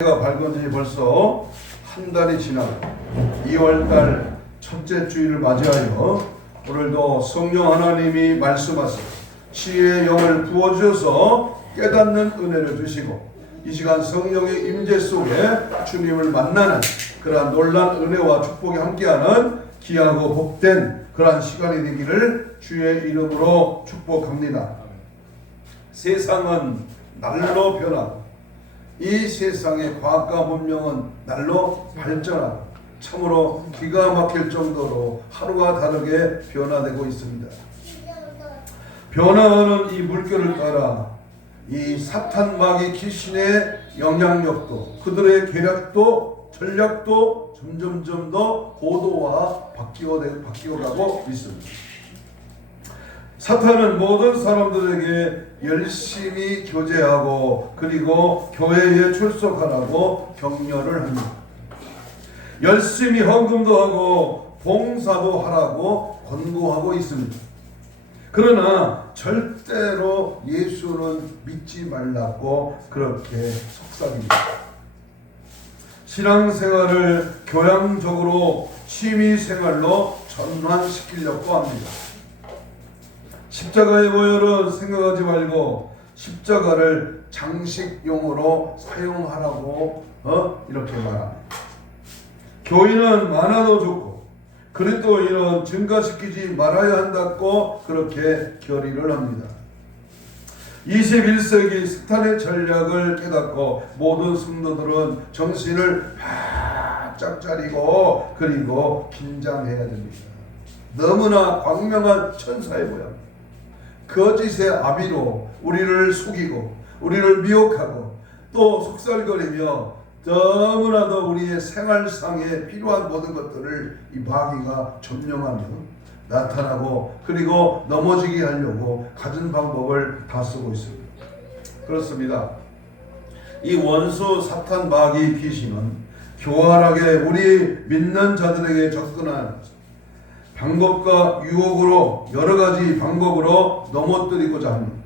가 밝은 지 벌써 한 달이 지나고 2월달 첫째 주일을 맞이하여 오늘도 성령 하나님이 말씀하시고 지혜의 영을 부어주셔서 깨닫는 은혜를 주시고 이 시간 성령의 임재 속에 주님을 만나는 그러한 놀라운 은혜와 축복이 함께하는 귀하고 복된 그러한 시간이 되기를 주의 이름으로 축복합니다. 세상은 날로 변하고 이 세상의 과학과 문명은 날로 발전하고 참으로 기가 막힐 정도로 하루가 다르게 변화되고 있습니다. 변화하는 이 물결을 따라 이 사탄 마귀 귀신의 영향력도 그들의 계략도 전략도 점점점 더 고도화 바뀌어가고 있습니다. 사탄은 모든 사람들에게 열심히 교제하고 그리고 교회에 출석하라고 격려를 합니다. 열심히 헌금도 하고 봉사도 하라고 권고하고 있습니다. 그러나 절대로 예수는 믿지 말라고 그렇게 속삭입니다. 신앙생활을 교양적으로 취미생활로 전환시키려고 합니다. 십자가의 보혈은 생각하지 말고 십자가를 장식용으로 사용하라고 이렇게 말합니다. 교인은 많아도 좋고 그리스도인은 증가시키지 말아야 한다고 그렇게 결의를 합니다. 21세기 사탄의 전략을 깨닫고 모든 성도들은 정신을 바짝 차리고 그리고 긴장해야 됩니다. 너무나 광명한 천사의 모양 거짓의 아비로 우리를 속이고 우리를 미혹하고 또 속살거리며 너무나도 우리의 생활상에 필요한 모든 것들을 이 마귀가 점령하며 나타나고 그리고 넘어지게 하려고 가진 방법을 다 쓰고 있습니다. 그렇습니다. 이 원수 사탄 마귀 귀신은 교활하게 우리 믿는 자들에게 접근한 방법과 유혹으로 여러 가지 방법으로 넘어뜨리고자 합니다.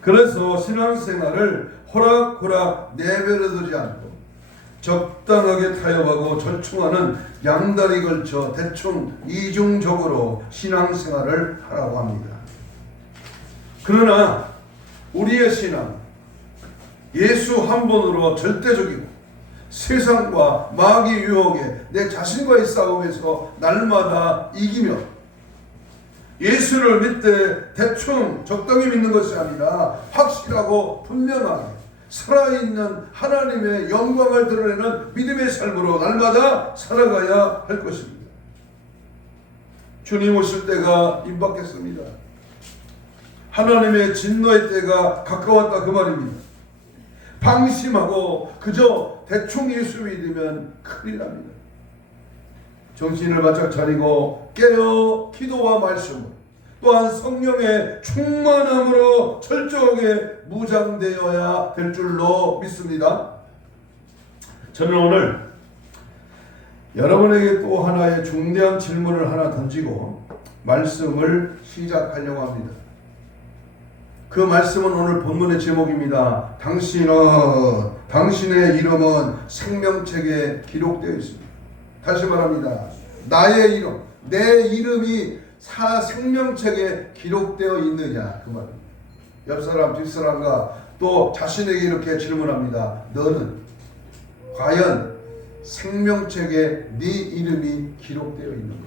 그래서 신앙생활을 호락호락 내버려두지 않고 적당하게 타협하고 절충하는 양다리 걸쳐 대충 이중적으로 신앙생활을 하라고 합니다. 그러나 우리의 신앙 예수 한 분으로 절대적이고 세상과 마귀 유혹에 내 자신과의 싸움에서 날마다 이기며 예수를 믿되 대충 적당히 믿는 것이 아니라 확실하고 분명하게 살아있는 하나님의 영광을 드러내는 믿음의 삶으로 날마다 살아가야 할 것입니다. 주님 오실 때가 임박했습니다. 하나님의 진노의 때가 가까웠다 그 말입니다. 방심하고 그저 대충 예수 믿으면 큰일 납니다. 정신을 바짝 차리고 깨어 기도와 말씀 또한 성령의 충만함으로 철저하게 무장되어야 될 줄로 믿습니다. 저는 오늘 여러분에게 또 하나의 중대한 질문을 하나 던지고 말씀을 시작하려고 합니다. 그 말씀은 오늘 본문의 제목입니다. 당신의 이름은 생명책에 기록되어 있습니다. 다시 말합니다. 나의 이름, 내 이름이 생명책에 기록되어 있느냐 그 말입니다. 옆사람 뒷사람과 또 자신에게 이렇게 질문합니다. 너는 과연 생명책에 네 이름이 기록되어 있는가?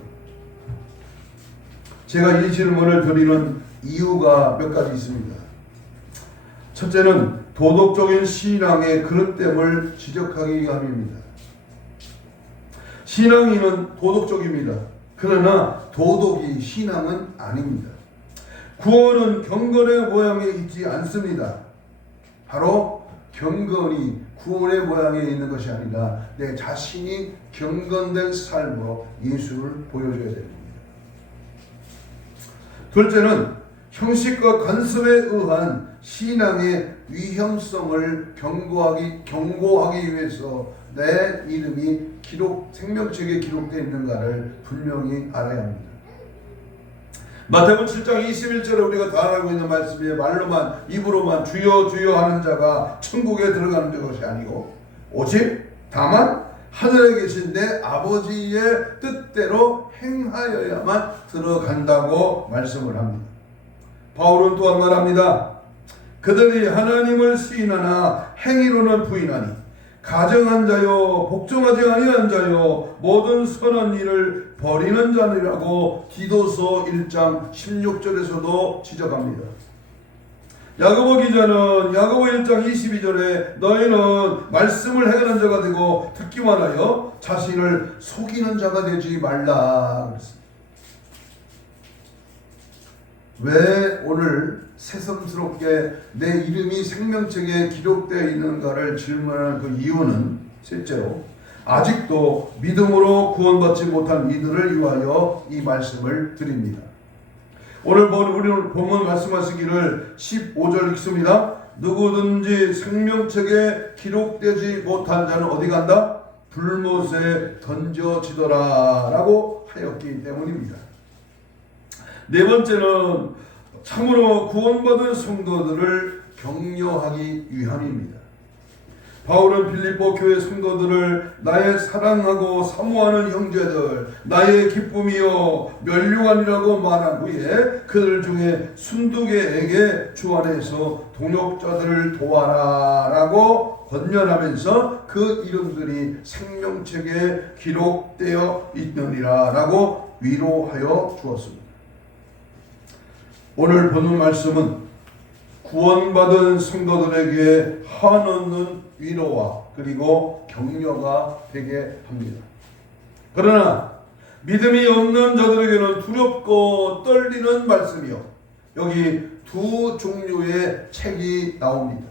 제가 이 질문을 드리는 이유가 몇 가지 있습니다. 첫째는 도덕적인 신앙의 그릇됨을 지적하기 위함입니다. 신앙인은 도덕적입니다. 그러나 도덕이 신앙은 아닙니다. 구원은 경건의 모양에 있지 않습니다. 바로 경건이 구원의 모양에 있는 것이 아니라 내 자신이 경건된 삶으로 예수를 보여줘야 됩니다. 둘째는 형식과 관습에 의한 신앙의 위험성을 경고하기 위해서 내 이름이 생명책에 기록되어 있는가를 분명히 알아야 합니다. 마태복음 7장 21절에 우리가 다 알고 있는 말씀이에요. 말로만 입으로만 주여 주여 하는 자가 천국에 들어가는 것이 아니고 오직 다만 하늘에 계신 내 아버지의 뜻대로 행하여야만 들어간다고 말씀을 합니다. 바울은 또한 말합니다. 그들이 하나님을 시인하나 행위로는 부인하니 가정한 자요 복종하지 아니한 자요 모든 선한 일을 버리는 자니라고 디도서 1장 16절에서도 지적합니다. 야고보 기자는 야고보 1장 22절에 너희는 말씀을 행하는 자가 되고 듣기만 하여 자신을 속이는 자가 되지 말라 그랬습니다. 왜 오늘 새삼스럽게 내 이름이 생명책에 기록되어 있는가를 질문하는 그 이유는 실제로 아직도 믿음으로 구원받지 못한 이들을 위하여 이 말씀을 드립니다. 오늘 우리 본문 말씀하시기를 15절 읽습니다. 누구든지 생명책에 기록되지 못한 자는 어디 간다? 불못에 던져지더라 라고 하였기 때문입니다. 네 번째는 참으로 구원받은 성도들을 격려하기 위함입니다. 바울은 빌립보 교회 성도들을 나의 사랑하고 사모하는 형제들, 나의 기쁨이요 면류관이라고 말한 후에 그들 중에 순두개에게 주 안에서 동역자들을 도와라 라고 권면하면서 그 이름들이 생명책에 기록되어 있느니라 라고 위로하여 주었습니다. 오늘 본문 말씀은 구원받은 성도들에게 한없는 위로와 그리고 격려가 되게 합니다. 그러나 믿음이 없는 자들에게는 두렵고 떨리는 말씀이요. 여기 두 종류의 책이 나옵니다.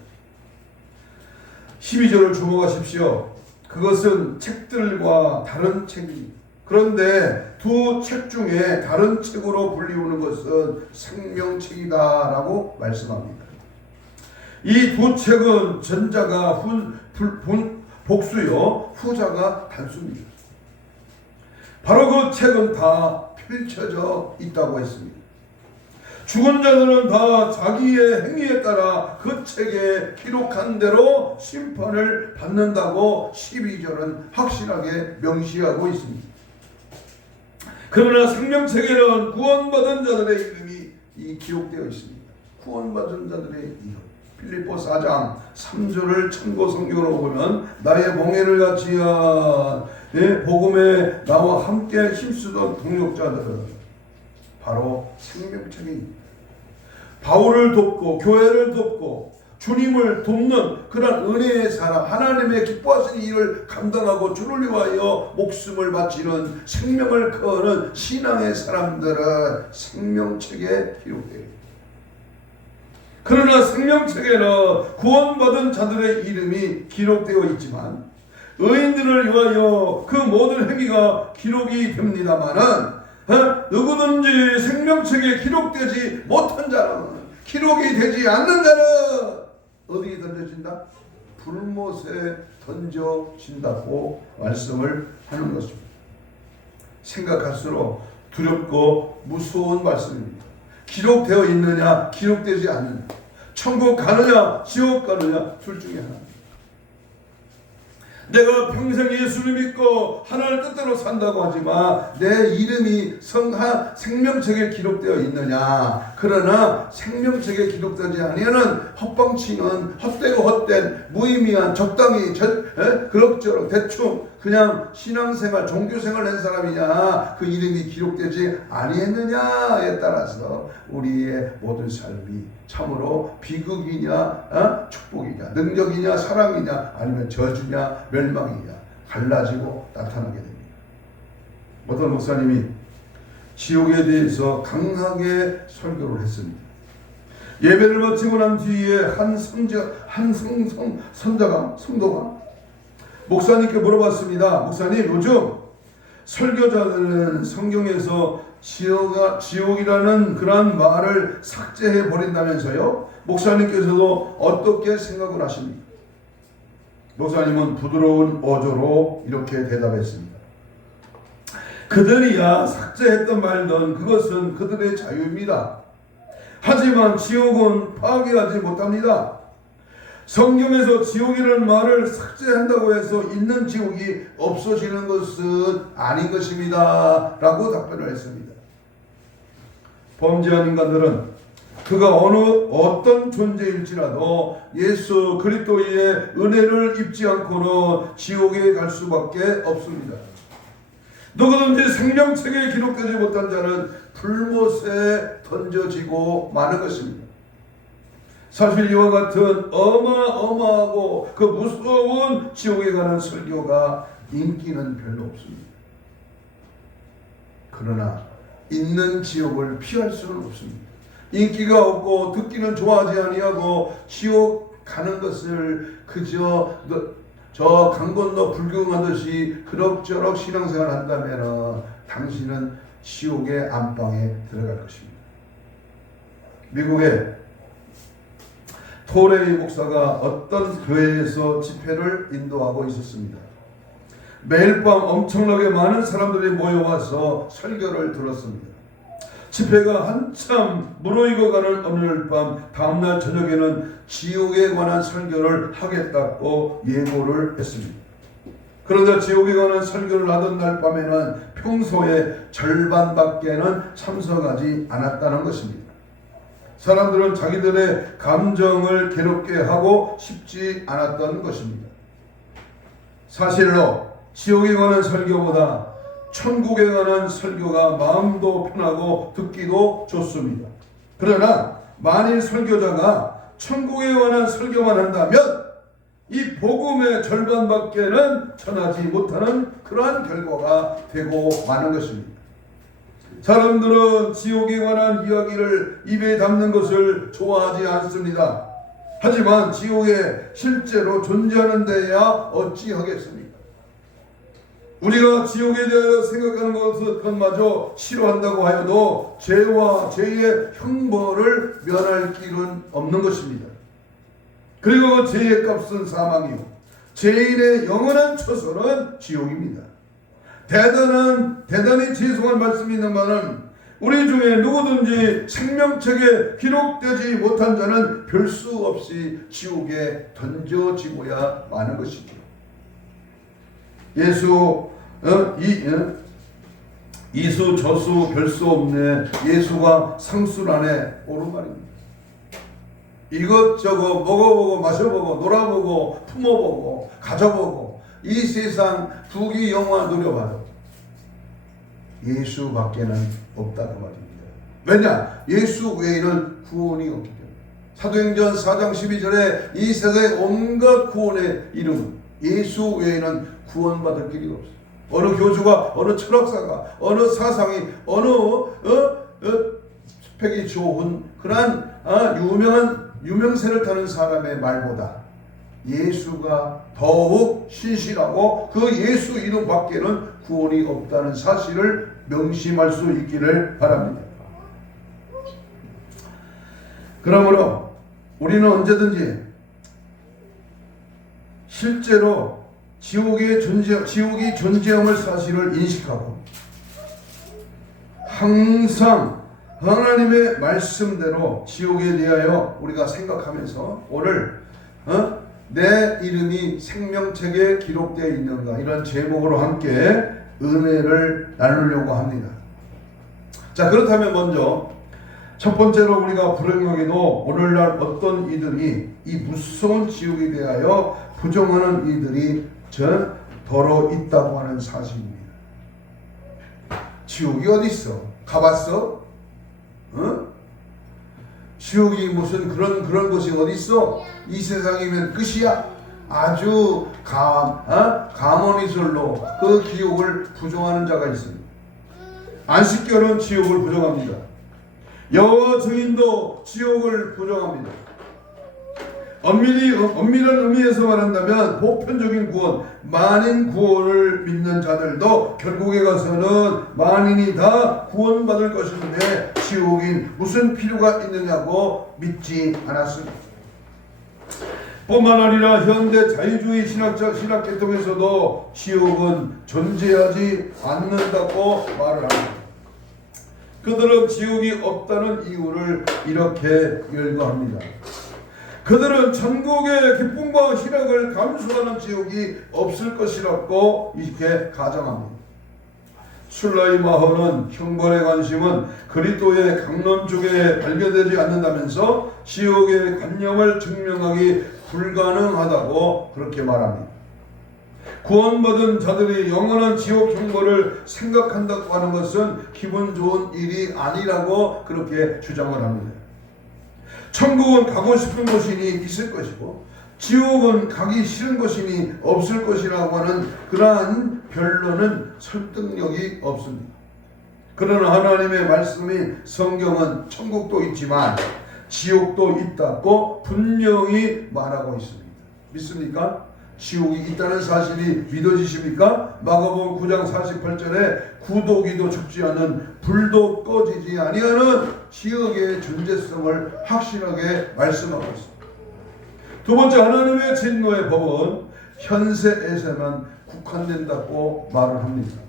12절을 주목하십시오. 그것은 책들과 다른 책입니다. 그런데 두 책 중에 다른 책으로 불리우는 것은 생명책이다라고 말씀합니다. 이 두 책은 전자가 복수요 후자가 단수입니다. 바로 그 책은 다 펼쳐져 있다고 했습니다. 죽은 자들은 다 자기의 행위에 따라 그 책에 기록한 대로 심판을 받는다고 12절은 확실하게 명시하고 있습니다. 그러나 생명책에는 구원받은 자들의 이름이 기록되어 있습니다. 구원받은 자들의 이름. 빌립보 4장 3절을 참고 성경으로 보면 나의 멍에를 같이한 복음에 나와 함께 힘쓰던 동역자들은 바로 생명책입니다. 바울을 돕고 교회를 돕고 주님을 돕는 그런 은혜의 사람, 하나님의 기뻐하시는 일을 감당하고 주를 위하여 목숨을 바치는 생명을 거는 신앙의 사람들은 생명책에 기록되어 있습니다. 그러나 생명책에는 구원받은 자들의 이름이 기록되어 있지만 의인들을 위하여 그 모든 행위가 기록이 됩니다마는 누구든지 생명책에 기록되지 못한 자는, 기록이 되지 않는 자는 어디에 던져진다? 불못에 던져진다고 말씀을 하는 것입니다. 생각할수록 두렵고 무서운 말씀입니다. 기록되어 있느냐 기록되지 않느냐, 천국 가느냐 지옥 가느냐 둘 중에 하나. 내가 평생 예수를 믿고 하나님의 뜻대로 산다고 하지만 내 이름이 생명책에 기록되어 있느냐. 그러나 생명책에 기록되지 아니하는 헛방치는 헛되고 헛된 무의미한 적당히 그럭저럭 대충 그냥 신앙생활 종교생활 한 사람이냐, 그 이름이 기록되지 아니했느냐에 따라서 우리의 모든 삶이 참으로 비극이냐 축복이냐, 능력이냐 사랑이냐 아니면 저주냐 멸망이냐 갈라지고 나타나게 됩니다. 어떤 목사님이 지옥에 대해서 강하게 설교를 했습니다. 예배를 마치고 난 뒤에 한 성도가 목사님께 물어봤습니다. 목사님, 요즘 설교자들은 성경에서 지옥이라는 그러한 말을 삭제해 버린다면서요? 목사님께서도 어떻게 생각을 하십니까? 목사님은 부드러운 어조로 이렇게 대답했습니다. 그들이야 삭제했던 말든 그것은 그들의 자유입니다. 하지만 지옥은 파괴하지 못합니다. 성경에서 지옥이라는 말을 삭제한다고 해서 있는 지옥이 없어지는 것은 아닌 것입니다 라고 답변을 했습니다. 범죄한 인간들은 그가 어떤 존재일지라도 예수 그리스도의 은혜를 입지 않고는 지옥에 갈 수밖에 없습니다. 누구든지 생명책에 기록되지 못한 자는 불못에 던져지고 마는 것입니다. 사실 이와 같은 어마어마하고 그 무서운 지옥에 관한 설교가 인기는 별로 없습니다. 그러나 있는 지옥을 피할 수는 없습니다. 인기가 없고 듣기는 좋아하지 아니하고 지옥 가는 것을 그저 저 강 건너 불경하듯이 그럭저럭 신앙생활 한다면 당신은 지옥의 안방에 들어갈 것입니다. 미국의 토레이 목사가 어떤 교회에서 집회를 인도하고 있었습니다. 매일 밤 엄청나게 많은 사람들이 모여와서 설교를 들었습니다. 집회가 한참 무르익어가는 어느 날 밤 다음날 저녁에는 지옥에 관한 설교를 하겠다고 예고를 했습니다. 그런데 지옥에 관한 설교를 하던 날 밤에는 평소의 절반밖에는 참석하지 않았다는 것입니다. 사람들은 자기들의 감정을 괴롭게 하고 싶지 않았던 것입니다. 사실로 지옥에 관한 설교보다 천국에 관한 설교가 마음도 편하고 듣기도 좋습니다. 그러나 만일 설교자가 천국에 관한 설교만 한다면 이 복음의 절반밖에는 전하지 못하는 그러한 결과가 되고 마는 것입니다. 사람들은 지옥에 관한 이야기를 입에 담는 것을 좋아하지 않습니다. 하지만 지옥에 실제로 존재하는 데야 어찌하겠습니까? 우리가 지옥에 대하여 생각하는 것마저 싫어한다고 하여도 죄와 죄의 형벌을 면할 길은 없는 것입니다. 그리고 그 죄의 값은 사망이요 죄인의 영원한 처소는 지옥입니다. 대단히 죄송한 말씀이 있는 말은 우리 중에 누구든지 생명책에 기록되지 못한 자는 별 수 없이 지옥에 던져지고야 마는 것이죠. 이수 저수 별 수 없네. 예수가 상수란에 오르말입니다. 이것저것 먹어보고 마셔보고 놀아보고 품어보고 가져보고 이 세상 부귀 영화 누려봐도 예수밖에는 없다는 말입니다. 왜냐? 예수 외에는 구원이 없기 때문에. 사도행전 4장 12절에 이 세상의 온갖 구원의 이름은 예수 외에는 구원받을 길이 없어요. 어느 교주가, 어느 철학사가, 어느 사상이, 어느 스펙이 좋은 그러한 유명세를 타는 사람의 말보다 예수가 더욱 신실하고 그 예수 이름 밖에는 구원이 없다는 사실을 명심할 수 있기를 바랍니다. 그러므로 우리는 언제든지 실제로 지옥이 존재함을 사실을 인식하고 항상 하나님의 말씀대로 지옥에 대하여 우리가 생각하면서 오늘 내 이름이 생명책에 기록되어 있는가 이런 제목으로 함께 은혜를 나누려고 합니다. 자, 그렇다면 먼저 첫 번째로 우리가 불행하게도 오늘날 어떤 이들이 이 무서운 지옥에 대하여 부정하는 이들이 더러 있다고 하는 사실입니다. 지옥이 어디 있어? 가봤어? 지옥이 무슨 그런 곳이 어디 있어? 이 세상이면 끝이야. 아주 가모니설로 그 지옥을 부정하는 자가 있습니다. 안식교는 지옥을 부정합니다. 여호와 증인도 지옥을 부정합니다. 엄밀한 의미에서 말한다면 보편적인 구원, 만인 구원을 믿는 자들도 결국에 가서는 만인이 다 구원받을 것인데 지옥인 무슨 필요가 있느냐고 믿지 않았습니다. 뿐만 아니라 현대 자유주의 신학계통에서도 지옥은 존재하지 않는다고 말을 합니다. 그들은 지옥이 없다는 이유를 이렇게 열거합니다. 그들은 천국의 기쁨과 희락을 감수하는 지옥이 없을 것이라고 이렇게 가정합니다. 술라이마허는 형벌의 관심은 그리스도의 강론 쪽에 발견되지 않는다면서 지옥의 관념을 증명하기 불가능하다고 그렇게 말합니다. 구원받은 자들이 영원한 지옥 형벌을 생각한다고 하는 것은 기분 좋은 일이 아니라고 그렇게 주장을 합니다. 천국은 가고 싶은 곳이니 있을 것이고 지옥은 가기 싫은 것이니 없을 것이라고 하는 그러한 변론은 설득력이 없습니다. 그러나 하나님의 말씀이 성경은 천국도 있지만 지옥도 있다고 분명히 말하고 있습니다. 믿습니까? 지옥이 있다는 사실이 믿어지십니까? 마가복음 9장 48절에 구더기도 죽지 않은 불도 꺼지지 아니하는 지옥의 존재성을 확실하게 말씀하고 있습니다. 두 번째, 하나님의 진노의 법은 현세에서만 국한된다고 말을 합니다.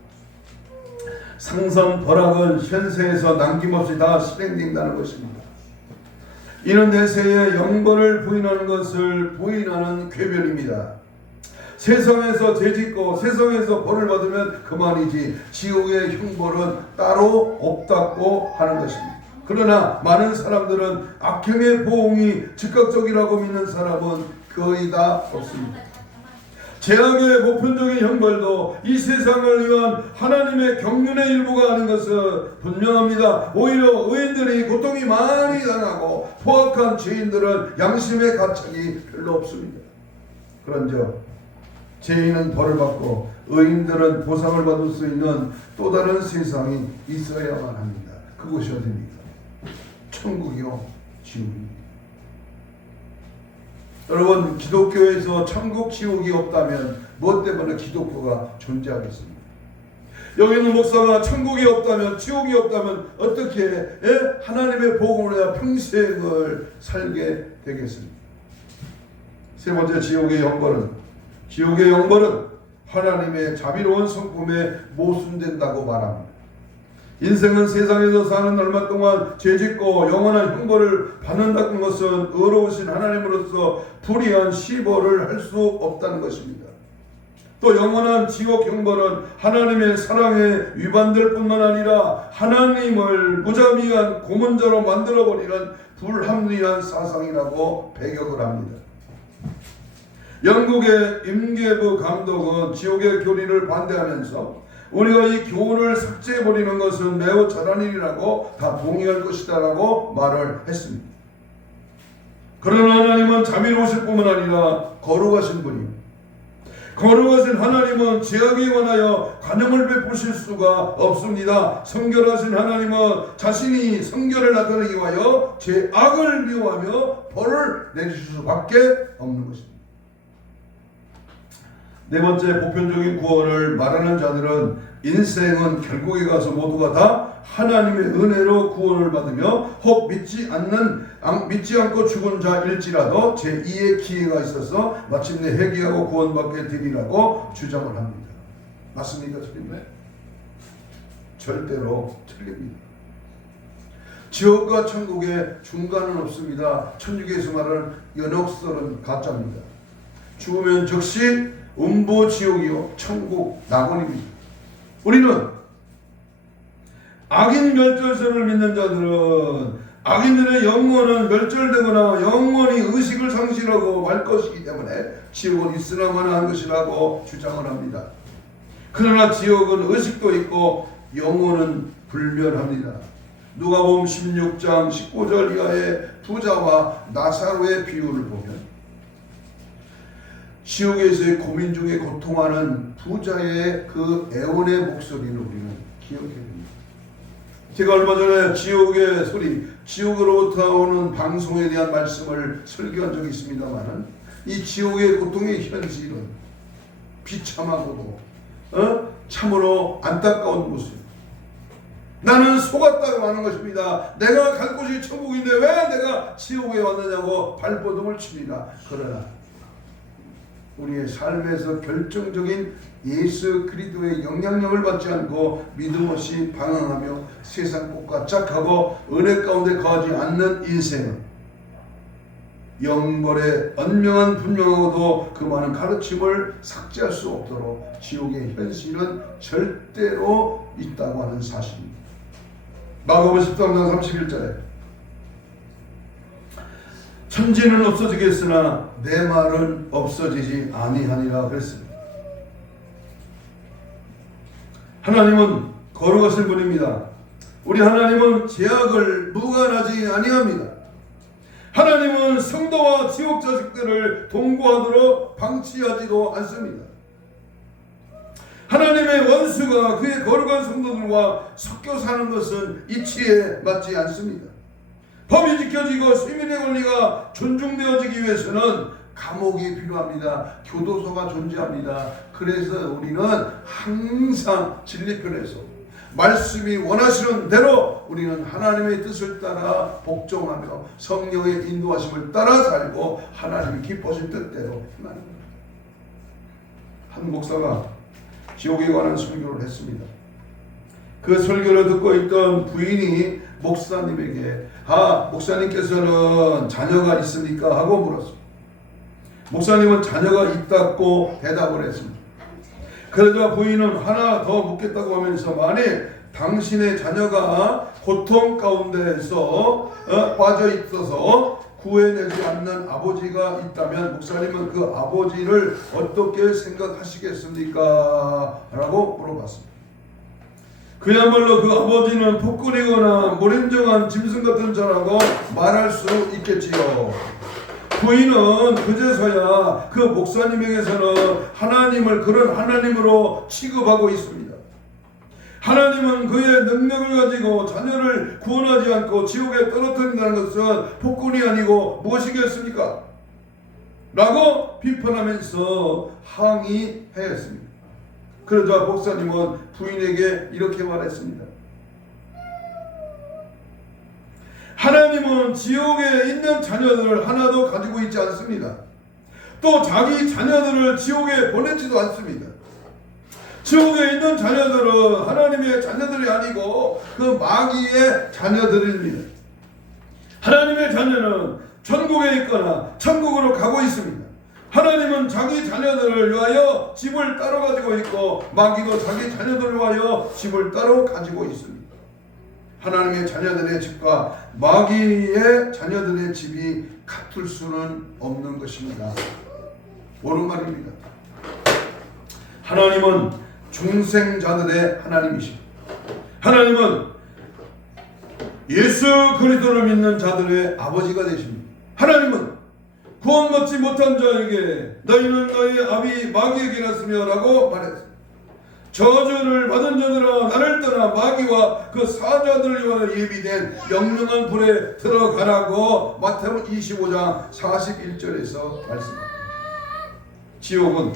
상선 벌악은 현세에서 남김없이 다 실행된다는 것입니다. 이는 내세의 영벌을 부인하는 것을 부인하는 궤변입니다. 세상에서 죄짓고 세상에서 벌을 받으면 그만이지 지옥의 형벌은 따로 없다고 하는 것입니다. 그러나 많은 사람들은 악행의 보응이 즉각적이라고 믿는 사람은 거의 다 없습니다. 재앙의 보편적인 형벌도 이 세상을 위한 하나님의 경륜의 일부가 아닌 것은 분명합니다. 오히려 의인들이 고통이 많이 당하고 포악한 죄인들은 양심의 가책이 별로 없습니다. 그런즉 죄인은 벌을 받고 의인들은 보상을 받을 수 있는 또 다른 세상이 있어야만 합니다. 그것이 어디입니까? 천국이요, 지옥입니다. 여러분, 기독교에서 천국, 지옥이 없다면 무엇 때문에 기독교가 존재하겠습니까? 여기 있는 목사가 천국이 없다면, 지옥이 없다면 어떻게 하나님의 복음을 위하여 평생을 살게 되겠습니까? 세 번째, 지옥의 영벌은 하나님의 자비로운 성품에 모순된다고 말합니다. 인생은 세상에서 사는 얼마 동안 죄짓고 영원한 형벌을 받는다는 것은 의로우신 하나님으로서 불의한 시벌을 할 수 없다는 것입니다. 또 영원한 지옥 형벌은 하나님의 사랑에 위반될 뿐만 아니라 하나님을 무자비한 고문자로 만들어버리는 불합리한 사상이라고 배격을 합니다. 영국의 임계부 감독은 지옥의 교리를 반대하면서 우리가 이 교훈을 삭제해버리는 것은 매우 잘한 일이라고 다 동의할 것이다 라고 말을 했습니다. 그러나 하나님은 자비로우실 뿐만 아니라 거룩하신 분입니다. 거룩하신 하나님은 죄악에 관하여 관용을 베푸실 수가 없습니다. 성결하신 하나님은 자신이 성결을 나타내기 위하여 죄악을 미워하며 벌을 내주실 수밖에 없는 것입니다. 네 번째, 보편적인 구원을 말하는 자들은 인생은 결국에 가서 모두가 다 하나님의 은혜로 구원을 받으며 혹 믿지 않고 죽은 자일지라도 제2의 기회가 있어서 마침내 회개하고 구원받게 되리라고 주장을 합니다. 맞습니까? 틀린가요? 절대로 틀립니다. 지옥과 천국의 중간은 없습니다. 천주교에서 말하는 연옥설은 가짜입니다. 죽으면 즉시 음부지옥이요 천국 낙원입니다. 우리는 악인 멸절설을 믿는 자들은 악인들의 영혼은 멸절되거나 영원히 의식을 상실하고 말 것이기 때문에 지옥은 있으나 마나한 것이라고 주장을 합니다. 그러나 지옥은 의식도 있고 영혼은 불멸합니다. 누가복음 16장 19절 이하의 부자와 나사로의 비유를 보면 지옥에서의 고민 중에 고통하는 부자의 그 애원의 목소리를 우리는 기억해야 됩니다. 제가 얼마 전에 지옥의 소리, 지옥으로부터 오는 방송에 대한 말씀을 설교한 적이 있습니다만 이 지옥의 고통의 현실은 비참하고도 참으로 안타까운 모습. 나는 속았다고 하는 것입니다. 내가 갈 곳이 천국인데 왜 내가 지옥에 왔느냐고 발버둥을 칩니다. 그러나 우리의 삶에서 결정적인 예수 그리스도의 영향력을 받지 않고 믿음 없이 방황하며 세상 꽃과 짝하고 은혜 가운데 거하지 않는 인생은 영벌의 언명한 분명하고도 그 많은 가르침을 삭제할 수 없도록 지옥의 현실은 절대로 있다고 하는 사실입니다. 마가복음 13장 31절에 천지는 없어지겠으나 내 말은 없어지지 아니하니라 그랬습니다. 하나님은 거룩하신 분입니다. 우리 하나님은 죄악을 무관하지 아니합니다. 하나님은 성도와 지옥 자식들을 동거하도록 방치하지도 않습니다. 하나님의 원수가 그의 거룩한 성도들과 섞여 사는 것은 이치에 맞지 않습니다. 법이 지켜지고 시민의 권리가 존중되어지기 위해서는 감옥이 필요합니다. 교도소가 존재합니다. 그래서 우리는 항상 진리편에서 말씀이 원하시는 대로 우리는 하나님의 뜻을 따라 복종하며 성령의 인도하심을 따라 살고 하나님이 기뻐하신 뜻대로 행합니다. 한 목사가 지옥에 관한 설교를 했습니다. 그 설교를 듣고 있던 부인이 목사님에게 목사님께서는 자녀가 있습니까? 하고 물었습니다. 목사님은 자녀가 있다고 대답을 했습니다. 그러자 부인은 하나 더 묻겠다고 하면서 만약 당신의 자녀가 고통 가운데에서 빠져 있어서 구해내지 않는 아버지가 있다면 목사님은 그 아버지를 어떻게 생각하시겠습니까? 라고 물어봤습니다. 그야말로 그 아버지는 폭군이거나 무인정한 짐승 같은 자라고 말할 수 있겠지요. 부인은 그제서야 그 목사님에게서는 하나님을 그런 하나님으로 취급하고 있습니다. 하나님은 그의 능력을 가지고 자녀를 구원하지 않고 지옥에 떨어뜨린다는 것은 폭군이 아니고 무엇이겠습니까? 라고 비판하면서 항의했습니다. 그러자 목사님은 부인에게 이렇게 말했습니다. 하나님은 지옥에 있는 자녀들을 하나도 가지고 있지 않습니다. 또 자기 자녀들을 지옥에 보내지도 않습니다. 지옥에 있는 자녀들은 하나님의 자녀들이 아니고 그 마귀의 자녀들입니다. 하나님의 자녀는 천국에 있거나 천국으로 가고 있습니다. 하나님은 자기 자녀들을 위하여 집을 따로 가지고 있고 마귀도 자기 자녀들을 위하여 집을 따로 가지고 있습니다. 하나님의 자녀들의 집과 마귀의 자녀들의 집이 같을 수는 없는 것입니다. 옳은 말입니다. 하나님은 중생자들의 하나님이십니다. 하나님은 예수 그리스도를 믿는 자들의 아버지가 되십니다. 하나님은 구원받지 못한 자에게 너희는 너희 아비 마귀에게 났으며 라고 말했습니다. 저주를 받은 자들아 나를 떠나 마귀와 그 사자들을 위하여 예비된 영영한 불에 들어가라고 마태복음 25장 41절에서 말씀합니다. 지옥은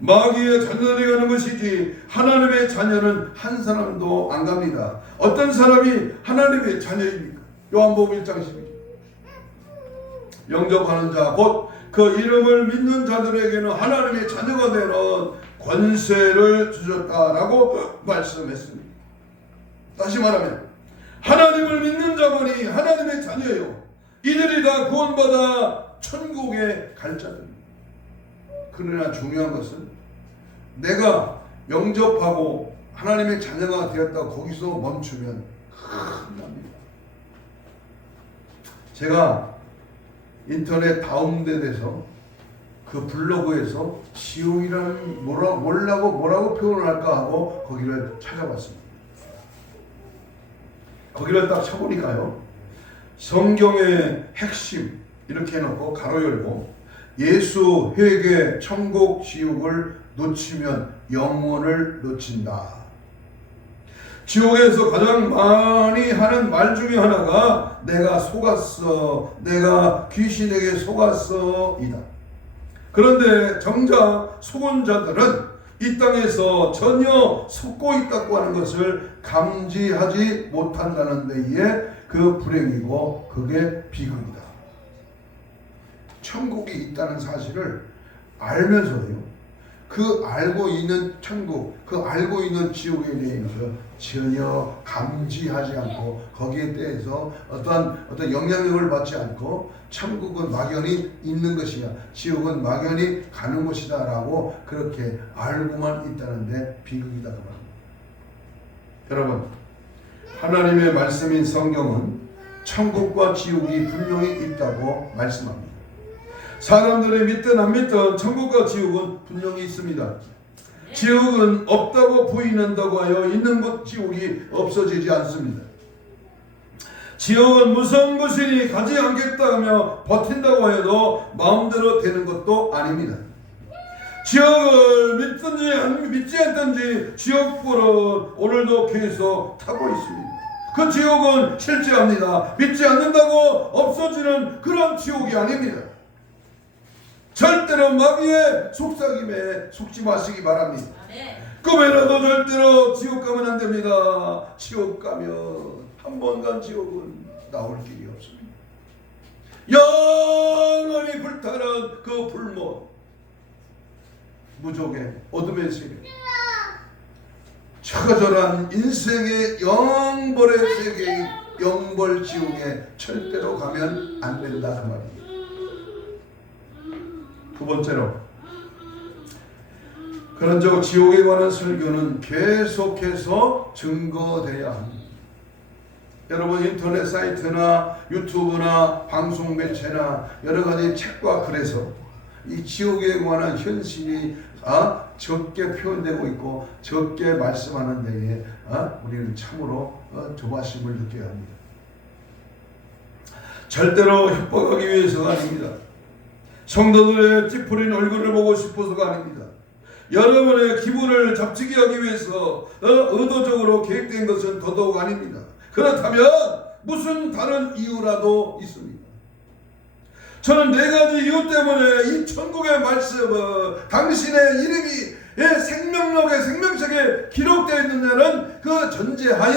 마귀의 자녀들이 가는 것이지 하나님의 자녀는 한 사람도 안 갑니다. 어떤 사람이 하나님의 자녀입니까? 요한복음 1장 12절. 영접하는 자 곧 그 이름을 믿는 자들에게는 하나님의 자녀가 되는 권세를 주셨다라고 말씀했습니다. 다시 말하면 하나님을 믿는 자분이 하나님의 자녀예요. 이들이 다 구원받아 천국에 갈 자들입니다. 그러나 중요한 것은 내가 영접하고 하나님의 자녀가 되었다 거기서 멈추면 큰일 납니다. 제가 인터넷 다운돼서 그 블로그에서 지옥이라는 뭐라고 표현을 할까 하고 거기를 찾아봤습니다. 거기를 딱 쳐보니까요, 성경의 핵심 이렇게 해놓고 가로 열고 예수, 회개, 천국, 지옥을 놓치면 영혼을 놓친다. 지옥에서 가장 많이 하는 말 중에 하나가 내가 속았어, 내가 귀신에게 속았어 이다. 그런데 정작 속은 자들은 이 땅에서 전혀 속고 있다고 하는 것을 감지하지 못한다는 데에 그 불행이고 그게 비극이다. 천국이 있다는 사실을 알면서요, 그 그 알고 있는 천국, 그 알고 있는 지옥에 대해서 전혀 감지하지 않고 거기에 대해서 어떤 영향력을 받지 않고 천국은 막연히 있는 것이야, 지옥은 막연히 가는 것이다 라고 그렇게 알고만 있다는데 비극이다 그 말입니다. 여러분, 하나님의 말씀인 성경은 천국과 지옥이 분명히 있다고 말씀합니다. 사람들이 믿든 안 믿든 천국과 지옥은 분명히 있습니다. 지옥은 없다고 부인한다고 하여 있는 것 지옥이 없어지지 않습니다. 지옥은 무서운 것이니 가지 않겠다 하며 버틴다고 해도 마음대로 되는 것도 아닙니다. 지옥을 믿든지 믿지 않든지 지옥불은 오늘도 계속 타고 있습니다. 그 지옥은 실제합니다. 믿지 않는다고 없어지는 그런 지옥이 아닙니다. 절대로 마귀의 속삭임에 속지 마시기 바랍니다. 꿈에라도 절대로 지옥 가면 안 됩니다. 지옥 가면 한 번 간 지옥은 나올 길이 없습니다. 영원히 불타는 그 불못, 무족의 어둠의 세계, 처절한 인생의 영벌의 세계인 영벌 지옥에 절대로 가면 안 된다 그 말입니다. 두 번째로, 그런 지옥에 관한 설교는 계속해서 증거돼야 합니다. 여러분, 인터넷 사이트나 유튜브나 방송 매체나 여러 가지 책과 글에서 이 지옥에 관한 현실이 적게 표현되고 있고 적게 말씀하는 데에 우리는 참으로 조바심을 느껴야 합니다. 절대로 협박하기 위해서가 아닙니다. 성도들의 찌푸린 얼굴을 보고 싶어서가 아닙니다. 여러분의 기분을 잡치게 하기 위해서 의도적으로 계획된 것은 더더욱 아닙니다. 그렇다면 무슨 다른 이유라도 있습니다. 저는 네 가지 이유 때문에 이 천국의 말씀은 당신의 이름이 생명록의 생명책에 기록되어 있느냐는 그 전제하에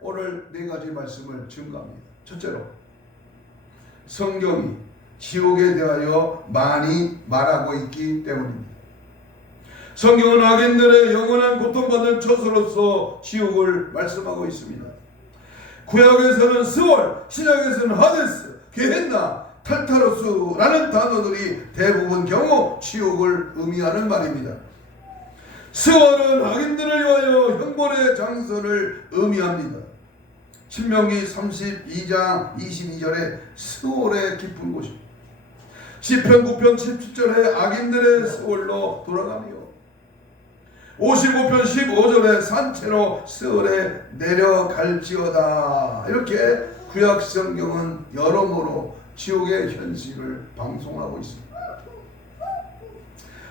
오늘 네 가지 말씀을 증거합니다. 첫째로, 성경이 지옥에 대하여 많이 말하고 있기 때문입니다. 성경은 악인들의 영원한 고통받는 처소로서 지옥을 말씀하고 있습니다. 구약에서는 스월, 신약에서는 하데스, 게헨나, 탈타로스라는 단어들이 대부분 경우 지옥을 의미하는 말입니다. 스월은 악인들을 위하여 형벌의 장소를 의미합니다. 신명기 32장 22절에 스월의 깊은 곳입니다. 시편 9편 17절에 악인들의 스월로 돌아가며 55편 15절에 산채로 스월에 내려갈지어다. 이렇게 구약 성경은 여러모로 지옥의 현실을 방송하고 있습니다.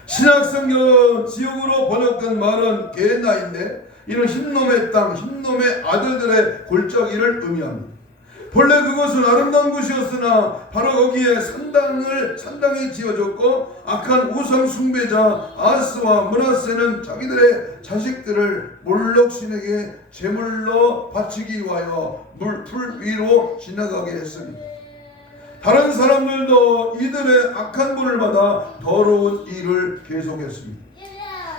신약 성경은 지옥으로 번역된 말은 게헨나인데 이는 흰놈의 땅, 흰놈의 아들들의 골짜기를 의미합니다. 본래 그것은 아름다운 곳이었으나 바로 거기에 산당이 지어졌고 악한 우상 숭배자 아스와 므낫세는 자기들의 자식들을 몰록신에게 제물로 바치기 위하여 풀 위로 지나가게 했습니다. 다른 사람들도 이들의 악한 분을 받아 더러운 일을 계속했습니다.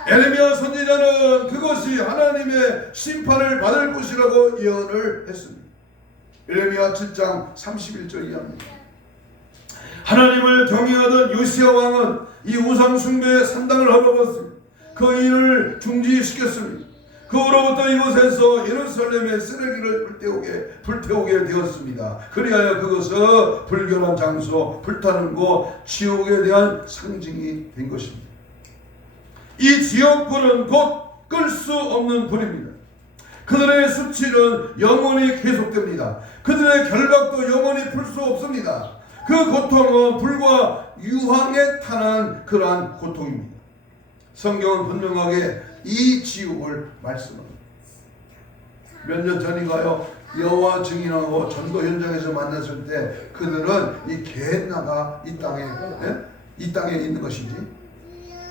에레미야 선지자는 그것이 하나님의 심판을 받을 곳이라고 예언을 했습니다. 에레미야 7장 31절 이하입니다. 하나님을 경외하던 요시야 왕은 이 우상 숭배의 산당을 헐어버렸습니다. 그 일을 중지시켰습니다. 그 후로부터 이곳에서 예루살렘의 쓰레기를 불태우게 되었습니다. 그리하여 그것은 불결한 장소, 불타는 곳, 지옥에 대한 상징이 된 것입니다. 이 지옥불은 곧 끌 수 없는 불입니다. 그들의 수치는 영원히 계속됩니다. 그들의 결박도 영원히 풀 수 없습니다. 그 고통은 불과 유황에 탄한 그러한 고통입니다. 성경은 분명하게 이 지옥을 말씀합니다. 몇 년 전인가요? 여호와 증인하고 전도 현장에서 만났을 때 그들은 이 게헨나가 이 땅에 있는 것인지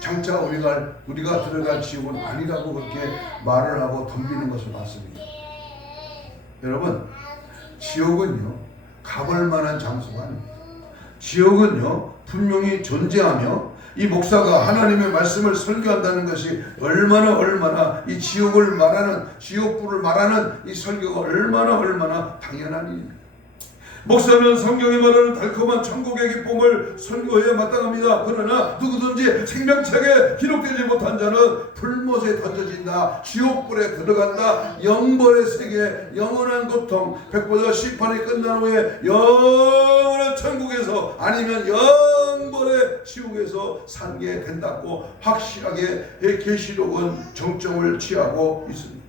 장차 우리가 들어갈 지옥은 아니라고 그렇게 말을 하고 덤비는 것을 봤습니다. 여러분, 지옥은요 가볼 만한 장소가 아닙니다. 지옥은요 분명히 존재하며 이 목사가 하나님의 말씀을 설교한다는 것이 얼마나 이 지옥을 말하는, 지옥불을 말하는 이 설교가 얼마나 당연한 일입니다. 목사는 성경이 말하는 달콤한 천국의 기쁨을 설교해야 마땅합니다. 그러나 누구든지 생명책에 기록되지 못한 자는 불못에 던져진다, 지옥불에 들어간다, 영벌의 세계, 영원한 고통, 백보자 심판이 끝난 후에 영원한 천국에서 아니면 영벌의 지옥에서 살게 된다고 확실하게 계시록은 정점을 취하고 있습니다.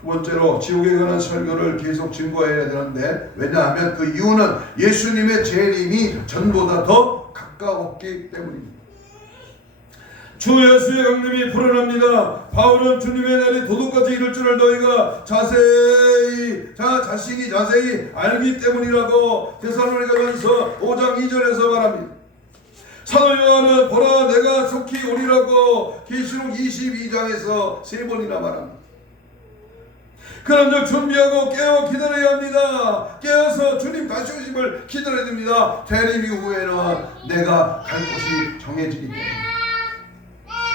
두 번째로 지옥에 관한 설교를 계속 증거해야 되는데, 왜냐하면 그 이유는 예수님의 재림이 전보다 더 가까웠기 때문입니다. 주 예수의 강림이 불어납니다. 바울은 주님의 날이 도둑같이 이룰 줄을 너희가 자신이 자세히 알기 때문이라고 데살로니가전서 5장 2절에서 말합니다. 사도 요한은 보라 내가 속히 오리라고 계시록 22장에서 3번이나 말합니다. 그런즉 준비하고 깨어 기다려야 합니다. 깨어서 주님 다시 오심을 기다려야 됩니다. 대림 이후에는 내가 갈 곳이 정해지기 때문에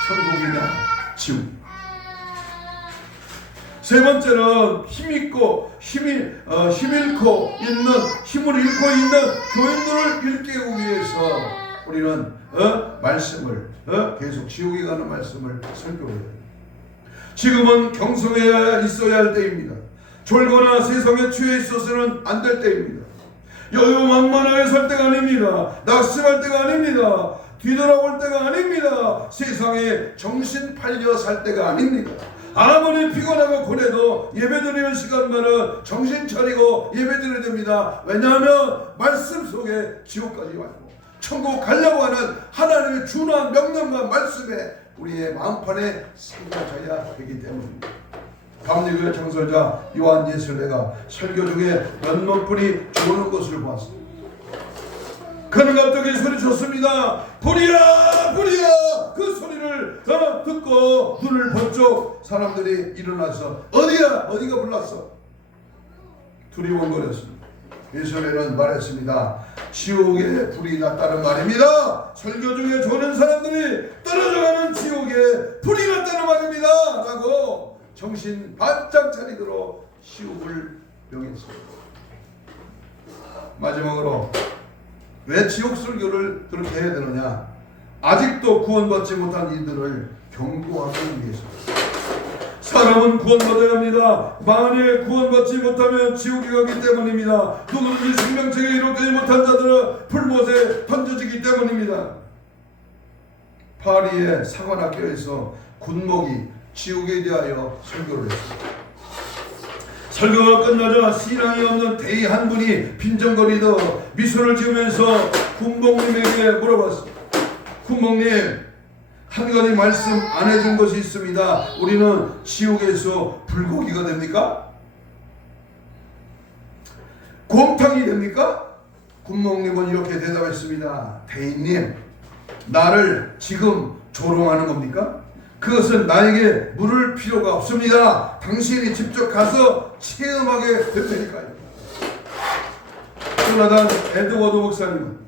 천국이나 지옥. 세 번째는 힘을 잃고 있는 교인들을 일깨우기 위해서 우리는 말씀을 계속 지옥에 가는 말씀을 설교해야 됩니다. 지금은 경성해야 있어야 할 때입니다. 졸거나 세상에 취해 있어서는 안 될 때입니다. 여유만만하게 살 때가 아닙니다. 낙심할 때가 아닙니다. 뒤돌아볼 때가 아닙니다. 세상에 정신 팔려 살 때가 아닙니다. 아무리 피곤하고 고래도 예배드리는 시간만은 정신 차리고 예배드려야 됩니다. 왜냐하면 말씀 속에 지옥까지 왔고 천국 가려고 하는 하나님의 준한 명령과 말씀에 우리의 마음판에 새겨져야 되기 때문입니다. 감리교회 창설자 요한 예술회가 설교 중에 몇몇 분이 죽어오는 것을 보았습니다. 그는 갑자기 소리쳤습니다. 불이야 불이야. 그 소리를 듣고 눈을 번쩍 사람들이 일어나서 어디가 불났어? 두리번거렸습니다. 예술회는 말했습니다. 지옥에 불이 났다는 말입니다. 설교 중에 조는 사람들이 떨어져가는 지옥에 불이 났다는 말입니다 라고 정신 바짝 차리도록 시옥을 명했습니다. 마지막으로 왜 지옥 설교를 그렇게 해야 되느냐? 아직도 구원받지 못한 이들을 경고하기 위해서입니다. 사람은 구원받아야 합니다. 만일 구원받지 못하면 지옥에 가기 때문입니다. 누구든지 생명책에 이룩되지 못한 자들은 불못에 던져지기 때문입니다. 파리의 사관학교에서 군목이 지옥에 대하여 설교를 했습니다. 설교가 끝나자 신앙이 없는 대의 한 분이 빈정거리듯 미소를 지으면서 군목님에게 물어봤습니다. 군목님, 한 가지 말씀 안 해준 것이 있습니다. 우리는 지옥에서 불고기가 됩니까? 곰탕이 됩니까? 군목님은 이렇게 대답했습니다. 대인님, 나를 지금 조롱하는 겁니까? 그것은 나에게 물을 필요가 없습니다. 당신이 직접 가서 체험하게 될 테니까요. 조나단 에드워드 목사님은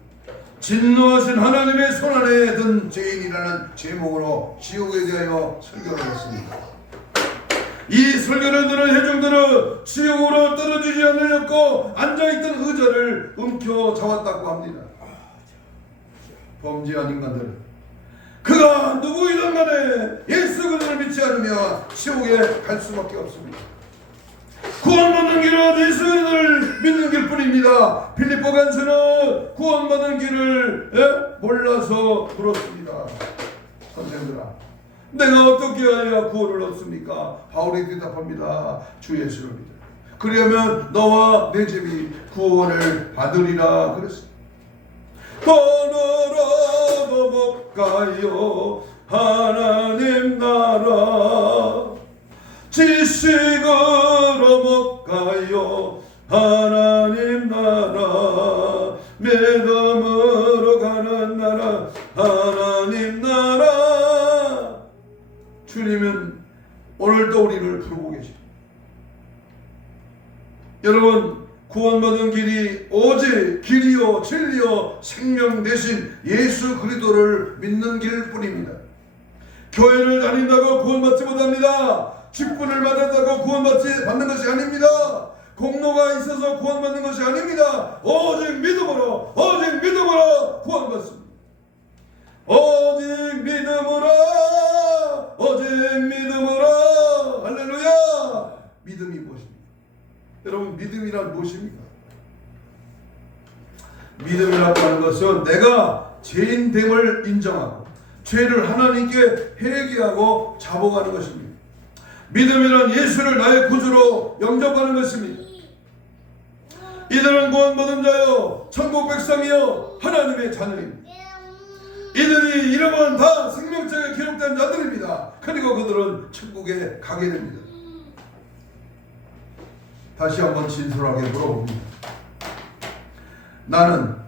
진노하신 하나님의 손안에 든 죄인이라는 제목으로 지옥에 대하여 설교를 했습니다. 이 설교를 들은 회중들은 지옥으로 떨어지지 않으려고 앉아있던 의자를 움켜잡았다고 합니다. 범죄한 인간들은 그가 누구이든 간에 예수 그리스도를 믿지 않으면 지옥에 갈 수밖에 없습니다. 구원받는 길은 예수 그리스도를 믿는 길뿐입니다. 빌립보 간수는 구원받는 길을 몰라서 물었습니다. 선생들아, 내가 어떻게 해야 구원을 얻습니까? 바울이 대답합니다. 주 예수를 믿어. 그러면 너와 내 집이 구원을 받으리라 그랬습니다. 떠나라도 못 가요 하나님 나라, 지식으로 못 가요 하나님 나라, 믿음으로 가는 나라 하나님 나라. 주님은 오늘도 우리를 부르고 계십니다. 여러분, 구원받은 길이 오직 길이요 진리요 생명 되신 예수 그리스도를 믿는 길뿐입니다. 교회를 다닌다고 구원받지 못합니다. 직분을 받았다고 받는 것이 아닙니다. 공로가 있어서 구원받는 것이 아닙니다. 오직 믿음으로 구원받습니다. 오직 믿음으로 할렐루야. 믿음이 무엇입니까? 여러분, 믿음이란 무엇입니까? 믿음이라고 하는 것은 내가 죄인됨을 인정하고 죄를 하나님께 회개하고 자복하는 것입니다. 믿음이란 예수를 나의 구주로 영접하는 것입니다. 이들은 구원받은 자요 천국 백성이요 하나님의 자녀입니다. 이들이 이름은 다 생명책에 기록된 자들입니다. 그리고 그들은 천국에 가게 됩니다. 다시 한번 진솔하게 물어봅니다.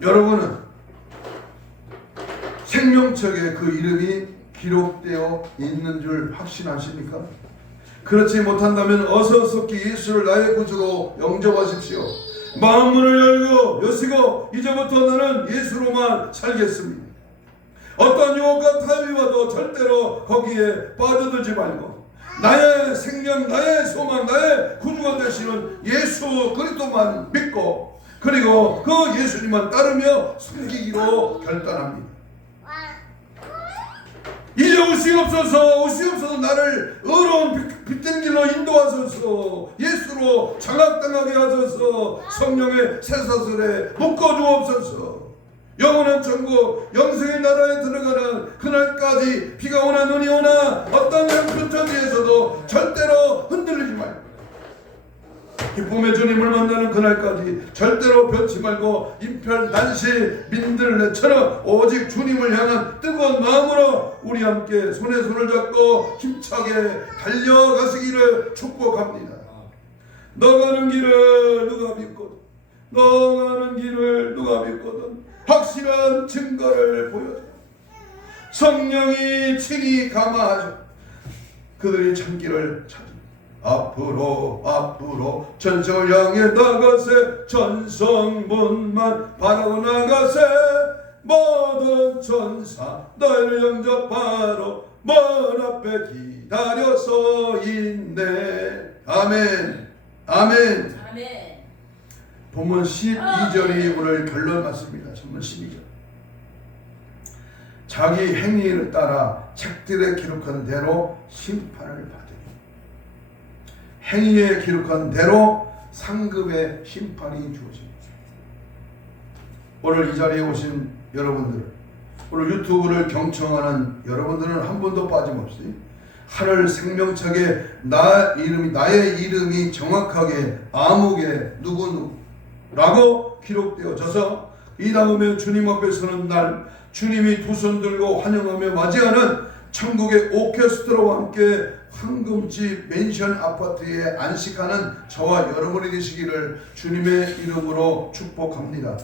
여러분은 생명책에 그 이름이 기록되어 있는 줄 확신하십니까? 그렇지 못한다면 어서 속히 예수를 나의 구주로 영접하십시오. 마음문을 열고 여시고 이제부터 나는 예수로만 살겠습니다. 어떤 유혹과 타협이 와도 절대로 거기에 빠져들지 말고 나의 생명, 나의 소망, 나의 구주가 되시는 예수 그리스도만 믿고 그리고 그 예수님만 따르며 섬기기로 결단합니다. 이제 오시옵소서 나를 의로운 빛된 길로 인도하소서. 예수로 장악당하게 하소서. 성령의 쇠사슬에 묶어주옵소서. 영원한 천국 영생의 나라에 들어가는 그날까지 비가 오나 눈이 오나 어떤 형편처 뒤에서도 절대로 흔들리지 말고 기쁨의 주님을 만나는 그날까지 절대로 변치 말고 임편단시 민들레처럼 오직 주님을 향한 뜨거운 마음으로 우리 함께 손에 손을 잡고 힘차게 달려가시기를 축복합니다. 너 가는 길을 누가 믿거든 확실한 증거를 보여줘. 성령이 친히 감화하셔 그들이 참기를 찾아 앞으로 전성을 향해 나가세. 전성문만 바라고 나가세. 모든 천사 너희를 영접하러 먼 앞에 기다려서 있네. 아멘. 본문 12절이 오늘 결론 맞습니다. 전문 12절. 자기 행위를 따라 책들에 기록한 대로 심판을 받으니 행위에 기록한 대로 상급의 심판이 주어집니다. 오늘 이 자리에 오신 여러분들, 오늘 유튜브를 경청하는 여러분들은 한 분도 빠짐없이 하늘 생명책에 나의 이름이 정확하게 암흑에 누구라고 기록되어져서 이 다음에 주님 앞에 서는 날 주님이 두 손 들고 환영하며 맞이하는 천국의 오케스트라와 함께 황금집 맨션 아파트에 안식하는 저와 여러분이 되시기를 주님의 이름으로 축복합니다.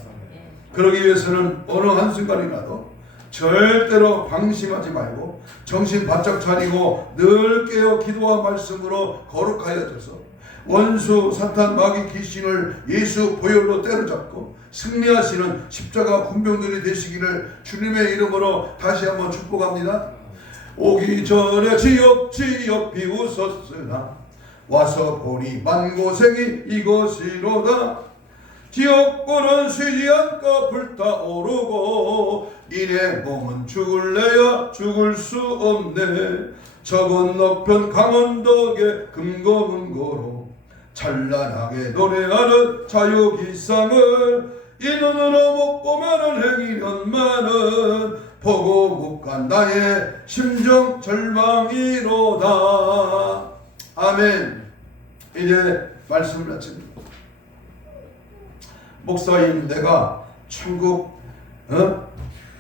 그러기 위해서는 어느 한순간이라도 절대로 방심하지 말고 정신 바짝 차리고 늘 깨어 기도와 말씀으로 거룩하여져서 원수 사탄 마귀 귀신을 예수 보혈로 때려잡고 승리하시는 십자가 군병들이 되시기를 주님의 이름으로 다시 한번 축복합니다. 오기 전에 지역 비웃었으나 와서 보니 만고생이 이것이로다. 지옥불은 쉬지 않고 불타오르고 이내 몸은 죽을래야 죽을 수 없네. 저 건너편 강원도의 금고문고로 찬란하게 노래하는 자유기상을 이 눈으로 못 보면은 행이련만은 보고 못 간 나의 심정 절망이로다. 아멘. 이제 말씀을 마칩니다. 목사인 내가 천국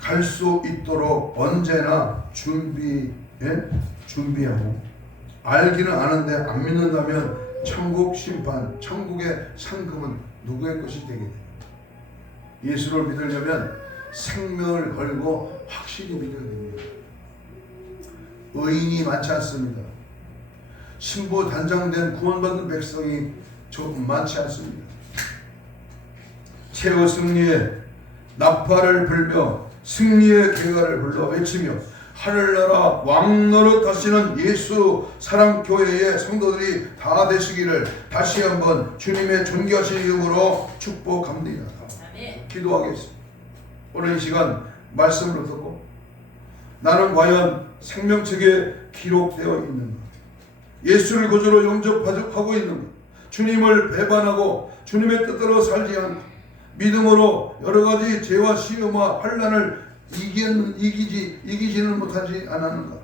갈 수 있도록 언제나 준비하고 알기는 아는데 안 믿는다면 천국 심판, 천국의 상급은 누구의 것이 되게 됩니다. 예수를 믿으려면 생명을 걸고 확실히 믿어야 됩니다. 의인이 많지 않습니다. 신부 단장된 구원받은 백성이 조금 많지 않습니다. 최후 승리의 나팔을 불며 승리의 개가를 불러 외치며 하늘나라 왕노릇 하시는 예수 사랑교회의 성도들이 다 되시기를 다시 한번 주님의 존귀하신 이름으로 축복합니다. 기도하겠습니다. 오늘 이 시간 말씀을 듣고 나는 과연 생명책에 기록되어 있는가? 예수를 구주로 영접하고 있는가? 주님을 배반하고 주님의 뜻대로 살지 않고 믿음으로 여러가지 죄와 시험과 환난을 이기지는 못하지 않았는가?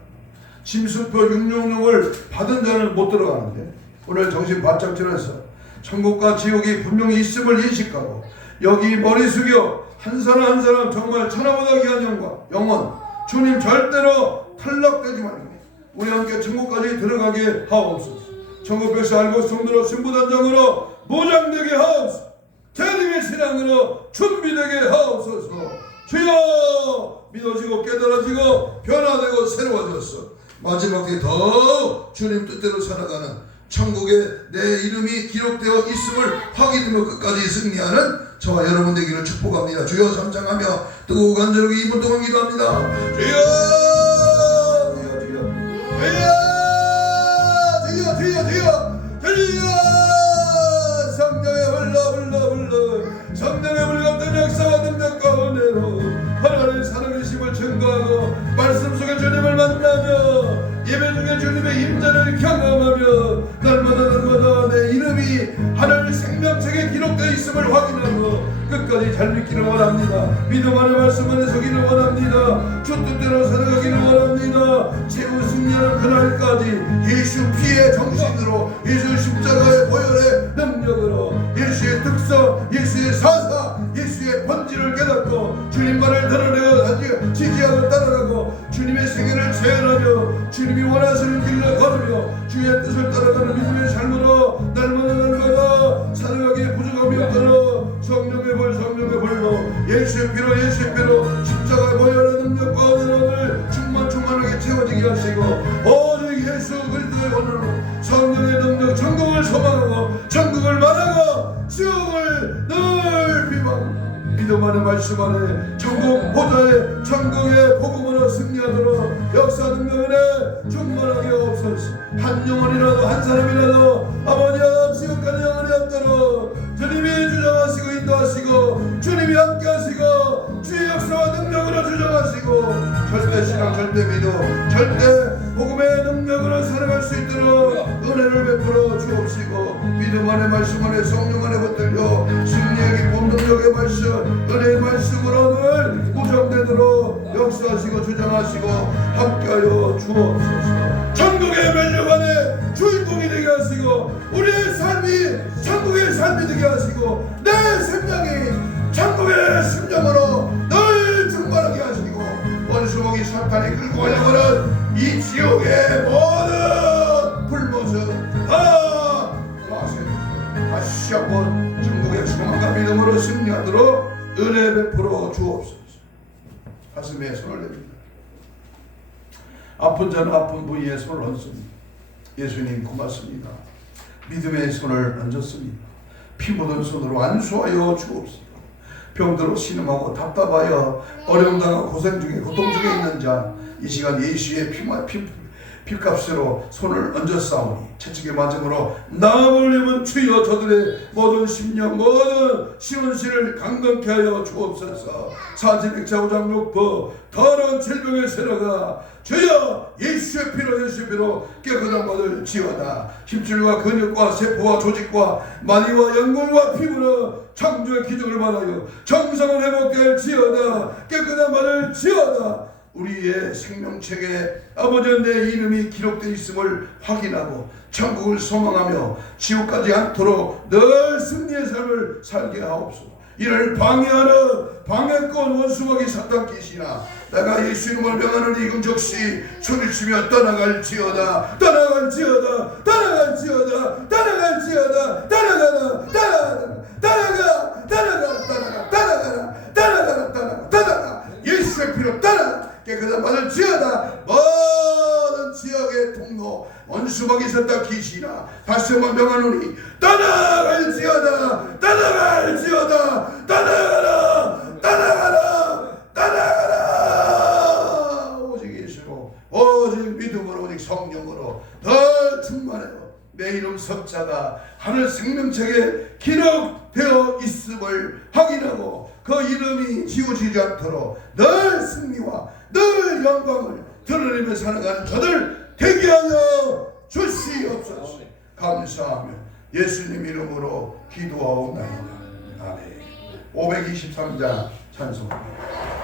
짐승표 666을 받은 자는 못 들어가는데 오늘 정신 바짝 차려서 천국과 지옥이 분명히 있음을 인식하고 여기 머리 숙여 한 사람 한 사람 정말 천하보다 귀한 영원 주님 절대로 탈락되지 말고 우리 함께 천국까지 들어가게 하옵소서. 천국 백성 알고 성도로 신부단장으로 보장되게 하옵소서. 재림의 신앙으로 준비되게 하옵소서. 주여 믿어지고 깨달아지고 변화되고 새로워졌어. 마지막 때 더 주님 뜻대로 살아가는 천국에 내 이름이 기록되어 있음을 확인하며 끝까지 승리하는 저와 여러분 되기를 축복합니다. 주여 삼창하며 뜨거운 간절하게 2분 동안 기도합니다. 주여 성령의 흘러 성령의 불같은 역사와 능력과 은혜로 하나님의 살아계심을 증거하고 말씀 속에 주님을 만나며 예배 중에 주님의 임재를 경험하며 날마다 내 이름이 하나님의 생명책에 기록되어 있음을 확인하고 끝까지 잘 믿기를 원합니다. 믿음 안에 말씀 안에 서기를 원합니다. 주 뜻대로 살아가기를 원합니다. 최후 승리하는 그날까지 예수 피의 정신으로 예수 십자가의 보혈의 능력으로 예수의 특성 예수의 사사 예수의 본질을 깨닫고 주님만을 드러내고 지지하고 따라가고 주님의 생애를 재현하며 주님이 원하시는 길을 걸으며 주의 뜻을 따라가는 믿음의 삶으로 날마다 살아가기에 부족함이 없도록 성령의 불로 예수의 피로 십자가의 보혈의 능력과 은혜를 충만하게 채워지게 하시고 오직 예수 그리스도의 원으로 성령의 능력 천국을 소망하고 천국을 말하고 지옥을 늘 비방하고 믿음 안에 말씀 안에 천국 보좌에 천국의 복음으로 승리하도록 역사 능력을 충만하게 없소서. 한 영혼이라도 한 사람이라도 아버지여 지옥 가는 영혼이 없도록 주님이 주장하시고 인도하시고 주님이 함께 하시고 주의 역사와 능력으로 주장하시고 절대 신앙 절대 믿음 절대 복음의 능력으로 살아갈 수 있도록 은혜를 베풀어 주옵시고 믿음 안에 말씀 안에 성령 안에 붙들려 승리의 기쁨 능력의 말씀 은혜의 말씀으로 늘 보장되도록 역사하시고 주장하시고 함께하여 주옵소서. 천국의 멸류관의 주인공이 되게 하시고 우리의 삶이 천국의 삶이 되게 하시고 내 생명이 천국의 심령으로 늘 충만하게 하시고 원수목이 사탄이 끌고 가려고는 이 지옥의 모든 불모습 다 다시 한번 천국의 소망과 믿음으로 승리하도록 은혜 베풀어 주옵소서. 가슴에 손을 냅니다. 아픈 자는 아픈 부위에 손을 얹습니다. 예수님 고맙습니다. 믿음의 손을 얹었습니다. 피 묻은 손으로 안수하여 주옵소서. 병들어 신음하고 답답하여 어려움 당하고 고생 중에 고통 중에 있는 자 이 시간 예수의 피값으로 손을 얹었사오니 채찍의 맞음으로 나음을 입은 주여 저들의 모든 심령 모든 시원실을 강건케 하여 주옵소서. 사지백자 5장 6부 더러운 질병의 세라가 주여 예수의 피로 깨끗한 것을 지어다. 힘줄과 근육과 세포와 조직과 마디와 연골과 피부로 창조의 기적을 말하여 정상을 회복될 지어다. 깨끗한 말을 지어다. 우리의 생명책에 아버지의 내 이름이 기록되어 있음을 확인하고 천국을 소망하며 지옥까지 않도록 늘 승리의 삶을 살게 하옵소서. 이를 방해하는 방해권 원수막이 사탄 계시나 내가 예수 이름을 명하는 이금 적시 소리치며 떠나갈지어다 떠나가라 예수의 피로 따라가 깨끗한 받을 지어다. 모든 지역의 통로 원수막이 섰다 기시나 다시 한번 명하노니 떠나갈지어다 따라가라, 따라가라, 따라가라. 오직 예수로, 오직 믿음으로, 오직 성령으로 더 충만해요. 내 이름 석자가 하늘 생명책에 기록되어 있음을 확인하고 그 이름이 지워지지 않도록 늘 승리와 늘 영광을 드러내며 살아가는 저들 되게 하여 주시옵소서. 감사하며 예수님 이름으로 기도하옵나이다. 아멘. 523장 찬송합니다.